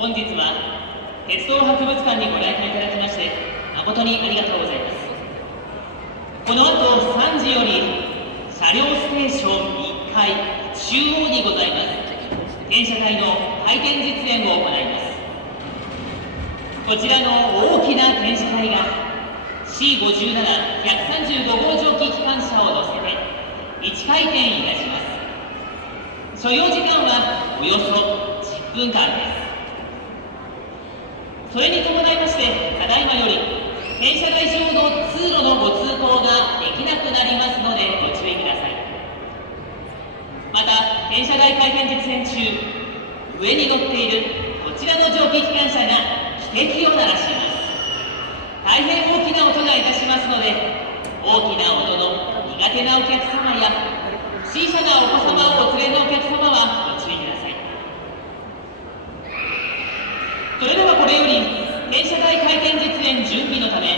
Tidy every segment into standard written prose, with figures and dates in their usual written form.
本日は鉄道博物館にご来館いただきまして誠にありがとうございます。この後3時より車両ステーション1階中央にございます転車台の回転実演を行います。こちらの大きな転車台が C57-135 号蒸気機関車を乗せて1回転いたします。所要時間はおよそ10分間です。それに伴いまして、ただいまより転車台上の通路のご通行ができなくなりますのでご注意ください。また、転車台回転実演中、上に乗っているこちらの蒸気機関車が汽笛を鳴らします。大変大きな音がいたしますので、大きな音の苦手なお客様や小さなお子様をお連れのお客様はご注意ください。それではこれより転車台回転実演準備のため、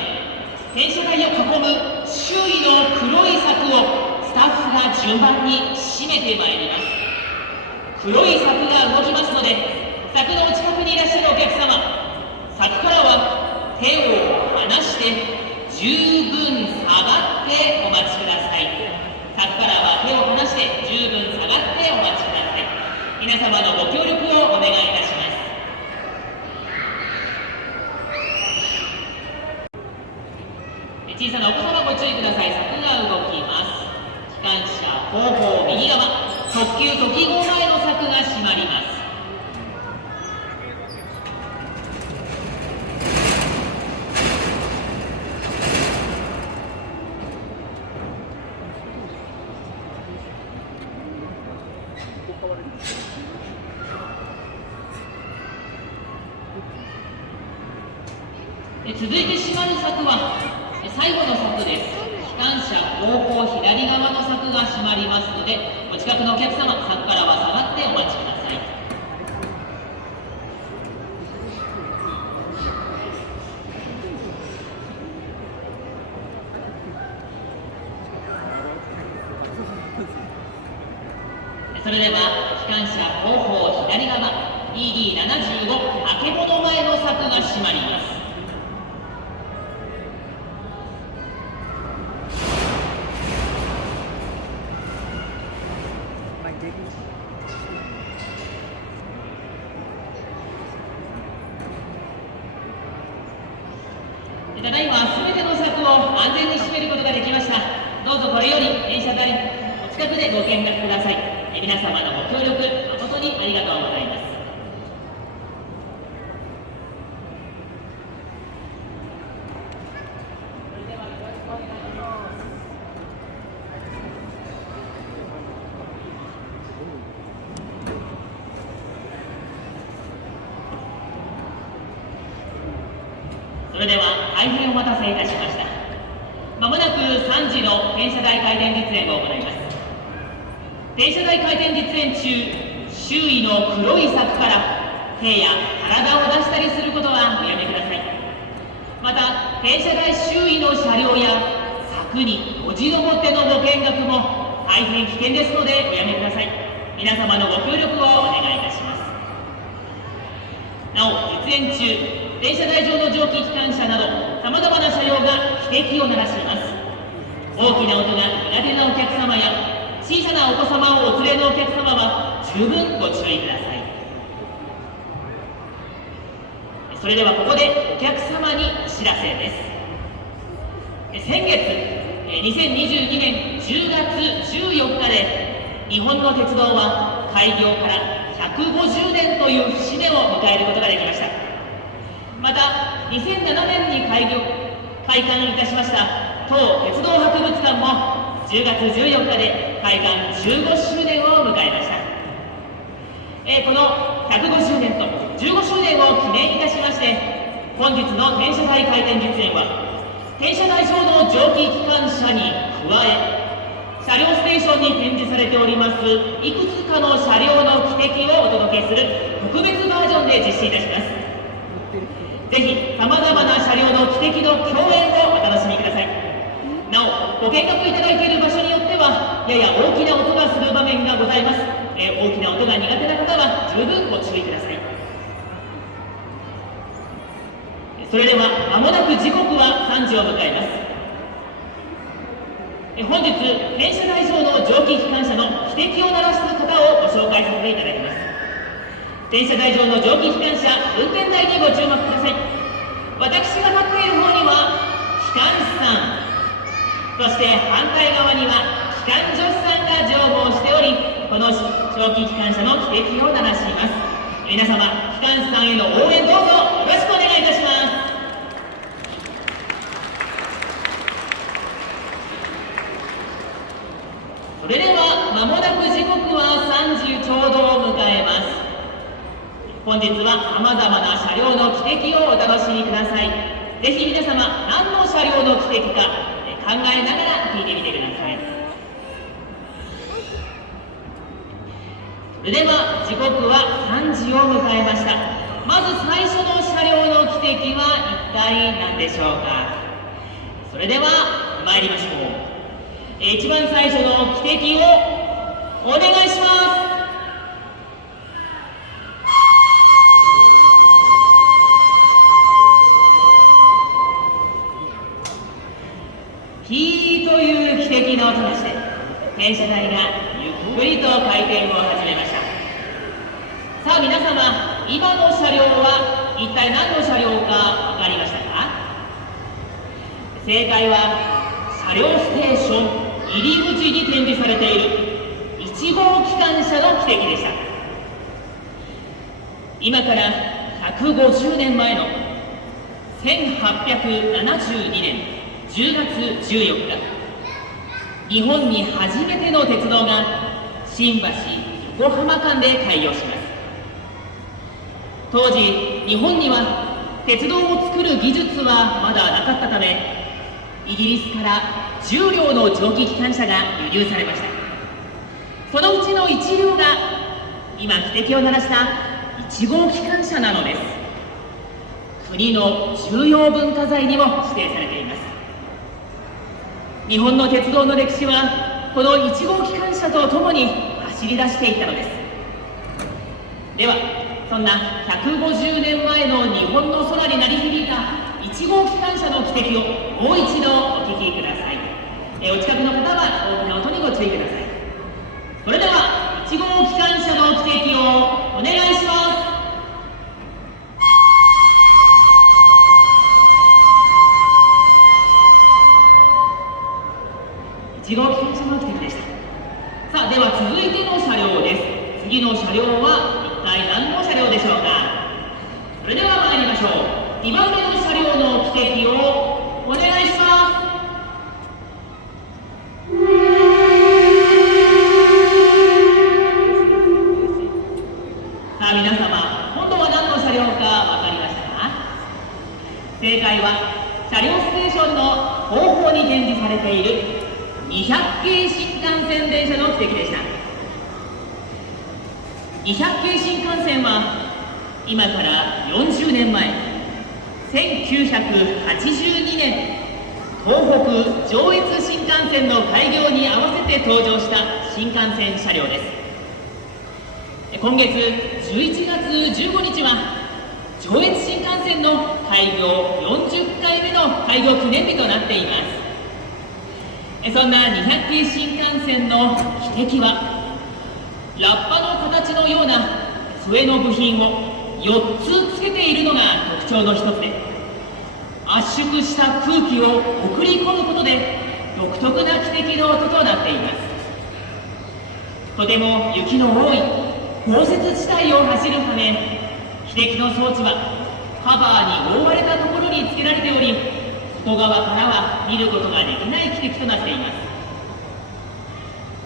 転車台を囲む周囲の黒い柵をスタッフが順番に締めてまいります。黒い柵が動きますので、柵のお近くにいらっしゃるお客様、柵からは手を離して十分下がってお待ちください。柵からは手を離して十分下がってお待ちください。皆様のご協力をお願いいたします。小さなお子様ご注意ください。柵が動きます。機関車後方右側、特急とき号前の柵が閉まります。続いて閉まる柵は最後の柵です。機関車後方左側の柵が閉まりますので、お近くのお客様、柵からは下がってお待ちください。それでは機関車後方左側 ED75 あけぼの前の柵が閉まります。ただいま全ての柵を安全に閉めることができました。どうぞこれより転車台お近くでご見学ください。皆様のご協力誠にありがとうございます。それでは大変お待たせいたしました。まもなく3時の転車台回転実演を行います。転車台回転実演中、周囲の黒い柵から手や体を出したりすることはおやめください。また、転車台周囲の車両や柵によじ登ってのご見学も大変危険ですのでおやめください。皆様のご協力をお願いいたします。なお、実演中、転車台上の蒸気機関車などさまざまな車両が汽笛を鳴らします。大きな音が苦手なお客様や小さなお子様をお連れのお客様は十分ご注意ください。それではここでお客様にお知らせです。先月2022年10月14日で日本の鉄道は開業から150年という節目を迎えることができました。また2007年に開館いたしました当鉄道博物館も10月14日で開館15周年を迎えました。この150年と15周年を記念いたしまして、本日の転車台回転実演は転車台上の蒸気機関車に加え、車両ステーションに展示されておりますいくつかの車両の汽笛をお届けする特別バージョンで実施いたします。ぜひさまざまな車両の汽笛の共演をお楽しみください。なお、ご見学いただいている場所によってはやや大きな音がする場面がございます。大きな音が苦手な方は十分ご注意ください。それでは間もなく時刻は3時を迎えます。本日、転車台上の蒸気機関車の汽笛を鳴らす方をご紹介させていただきます。転車台上の蒸気機関車運転台にご注目ください。私が立っている方には機関士さん、そして反対側には機関助手さんが乗務をしており、この蒸気機関車の汽笛を鳴らします。皆様、機関士さんへの応援どうぞよろしくお願いいたします。それでは間もなく時刻は3時ちょうどを迎えます。本日はさまざまな車両の汽笛をお楽しみください。ぜひ皆様、何の車両の汽笛か考えながら聞いてみてください。それでは時刻は3時を迎えました。まず最初の車両の汽笛は一体何でしょうか。それでは参りましょう。一番最初の汽笛をお願いします。ピーという汽笛の音がして、転車台がゆっくりと回転を始めました。さあ皆様、今の車両は一体何の車両か分かりましたか？正解は車両ステーション入り口に展示されている1号機関車の汽笛でした。今から150年前の1872年10月14日、日本に初めての鉄道が新橋・横浜間で開業します。当時、日本には鉄道を作る技術はまだなかったため、イギリスから10両の蒸気機関車が輸入されました。そのうちの1両が今汽笛を鳴らした1号機関車なのです。国の重要文化財にも指定されています。日本の鉄道の歴史はこの1号機関車とともに走り出していったのです。ではそんな150年前の日本の空に鳴り響いた1号機関車の汽笛をもう一度お聞きください。お近くの方は大きな音にご注意ください。それでは1号機関車の汽笛をお願いします。1号機関車の汽笛でした。さあ、では続いての車両です。次の車両は一体何の車両でしょうか。それでは参りましょう。2番目の車両の汽笛をお願いします。さあ皆様、今度は何の車両か分かりましたか？正解は車両ステーションの後方に展示されている200系新幹線電車の汽笛でした。200系新幹線は今から40年前、1982年、東北上越新幹線の開業に合わせて登場した新幹線車両です。今月11月15日は上越新幹線の開業40回目の開業記念日となっています。そんな200系新幹線の汽笛はラッパの形のような笛の部品を4つつけているのが特徴の一つで、圧縮した空気を送り込むことで独特な汽笛の音となっています。とても雪の多い豪雪地帯を走るため、汽笛の装置はカバーに覆われたところにつけられており、外側からは見ることができない汽笛となっています。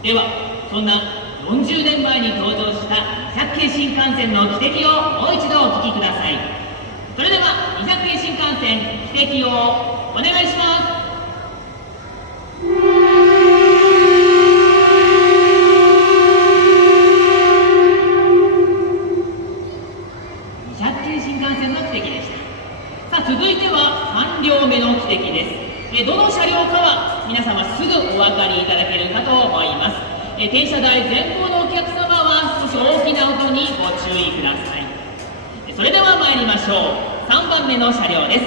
ではそんな40年前に登場した200系新幹線の汽笛をもう一度お聞きください。それでは200系新幹線汽笛をお願いします。200系新幹線の汽笛でした。さあ続いては3両目の汽笛です。どの車両かは皆様すぐお分かりいただけるかと思います。転車台前方のお客様は少し大きな音にご注意ください。それでは参りましょう。3番目の車両です。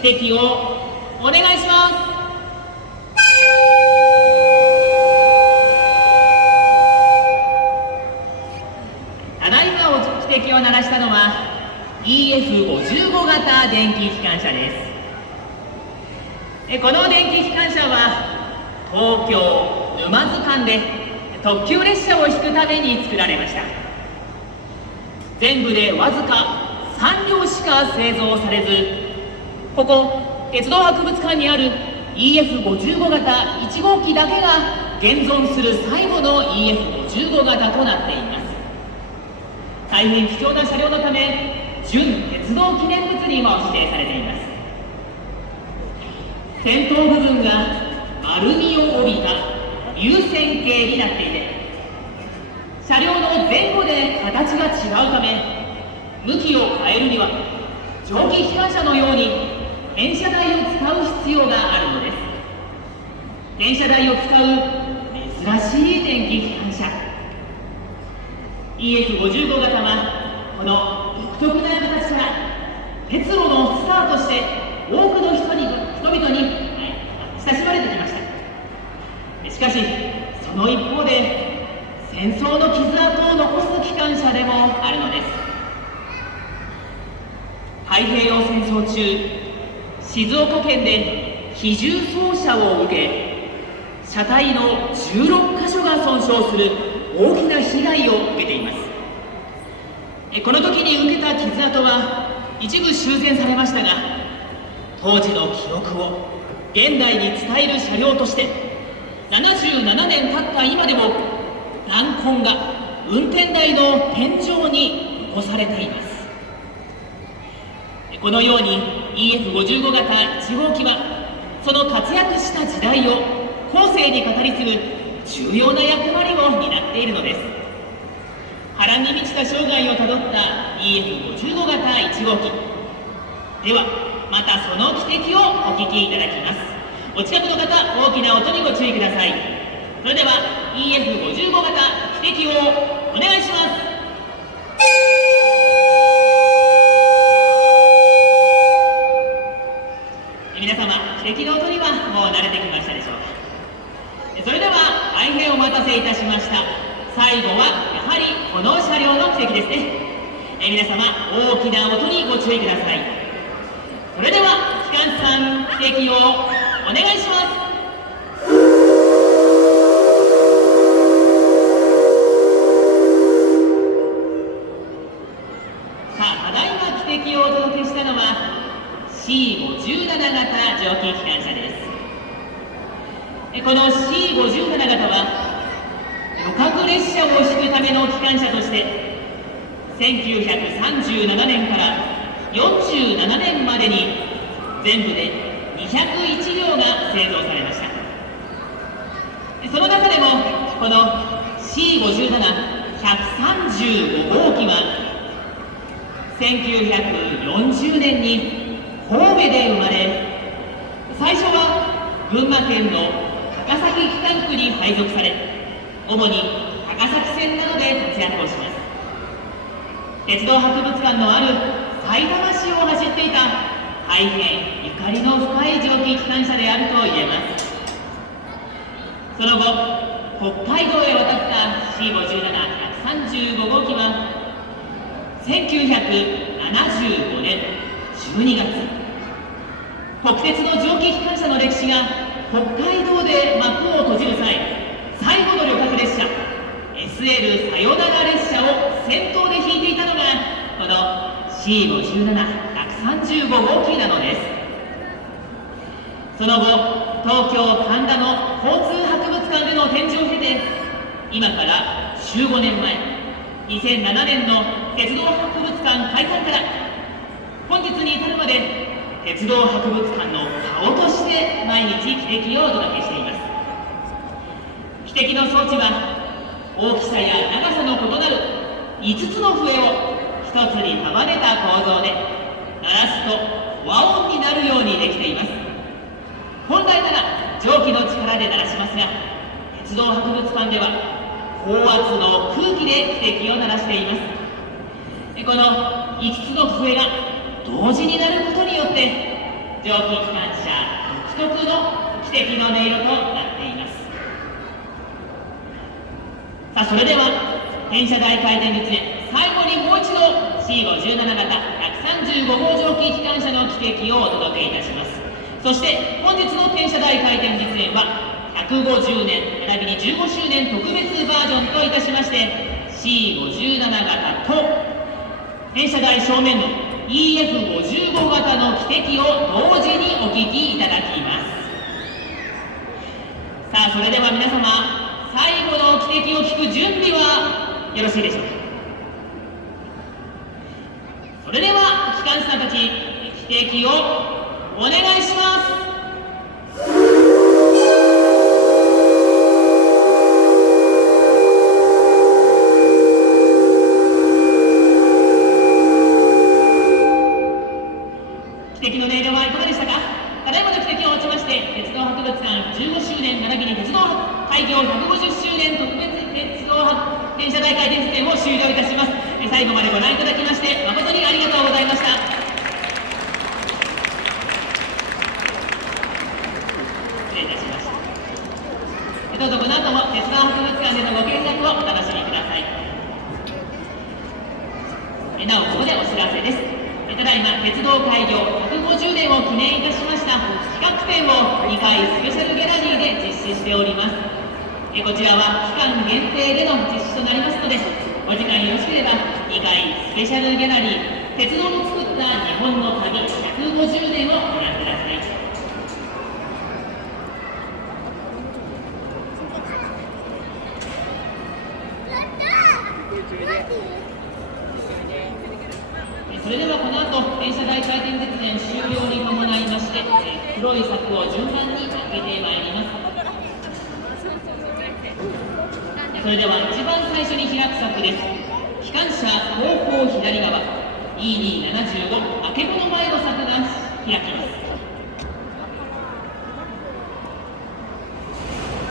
汽笛をお願いします。ただいま汽笛を鳴らしたのは EF55 型電気機関車です。この電気機関車は東京沼津間で特急列車を引くために作られました。全部でわずか3両しか製造されず、ここ鉄道博物館にある EF55 型1号機だけが現存する最後の EF55 型となっています。大変貴重な車両のため準鉄道記念物にも指定されています。先頭部分が丸みを帯びた流線形になっていて、車両の前後で形が違うため向きを変えるには蒸気機関車のように転車台を使う必要があるのです。転車台を使う珍しい電気機関車 EF55 型はこの独特な形から鉄路のスターとして多くの人々に親しまれてきました。しかしその一方で戦争の傷跡を残す機関車でもあるのです。太平洋戦争中、静岡県で機銃掃射を受け、車体の16箇所が損傷する大きな被害を受けています。この時に受けた傷跡は一部修繕されましたが、当時の記憶を現代に伝える車両として77年経った今でも弾痕が運転台の天井に残されています。このように EF55 型1号機はその活躍した時代を後世に語り継ぐ重要な役割を担っているのです。波乱に満ちた生涯をたどった EF55 型1号機では、またその汽笛をお聴きいただきます。お近くの方、大きな音にご注意ください。それでは EF55 型汽笛をお願いします。皆様、汽笛の音にはもう慣れてきましたでしょうか。それでは大変お待たせいたしました。最後はやはりこの車両の汽笛ですね。皆様、大きな音にご注意ください。それでは機関さん、汽笛をお願いします。さあ、ただいま汽笛をお届けしたのは C57 型蒸気機関車です。この C57 型は旅客列車を引くための機関車として1937年から47年までに全部で201両が製造されました。その中でもこの C57-135 号機は1940年に神戸で生まれ、最初は群馬県の高崎機関区に配属され、主に高崎線などで活躍をします。鉄道博物館のあるさいたま市を走っていた大変ゆかりの深い蒸気機関車であると言えます。その後、北海道へ渡った C57-135 号機は1975年12月、国鉄の蒸気機関車の歴史が北海道で幕を閉じる際、最後の旅客列車 SL さよなら列車を先頭で引いていたのがこの C57-135 号機なのです。その後、東京神田の交通博物館での展示を経て、今から15年前2007年の鉄道博物館開館から本日に至るまで鉄道博物館の顔として毎日汽笛をお届けしています。汽笛の装置は大きさや長さの異なる5つの笛を1つに束ねた構造で鳴らすと和音になるようにできています。本来なら蒸気の力で鳴らしますが、鉄道博物館では高圧の空気で汽笛を鳴らしています。この5つの笛が同時に鳴ることによって蒸気機関車独特の汽笛の音色となっています。さあ、それでは転車台回転実演、最後にもう一度 C57 型135号蒸気機関車の汽笛をお届けいたします。そして本日の転車台回転実演は150年並びに15周年特別バージョンといたしまして、 C57 型と転車台正面の EF55 型の汽笛を同時にお聴きいただきます。さあ、それでは皆様、最後の汽笛を聴く準備はよろしいでしょうか。それでは機関士さんたち、汽笛をお願いします。汽笛の音色はいかがでしたか。ただいまの汽笛をもちまして、鉄道博物館15周年並びに鉄道開業150周年特別鉄道転車台回転実演を終了いたします。最後までご覧いただきまして誠にありがとうございました。失礼いたしました。どうぞこの後も鉄道博物館でのご見学をお楽しみください。なお、ここでお知らせです。ただいま鉄道開業150年を記念いたしました企画展を2階スペシャルギャラリーで実施しております。こちらは期間限定での実施となりますので、お時間よろしければ2階スペシャルギャラリー鉄道の作った日本の旅150年をご覧ください。それではこの後転車台回転実演終了に伴いまして、黒い柵を順番に開けてまいります。それでは一番最初に開く柵です。機関車後方左側 E275 あけぼの前の柵が開きます。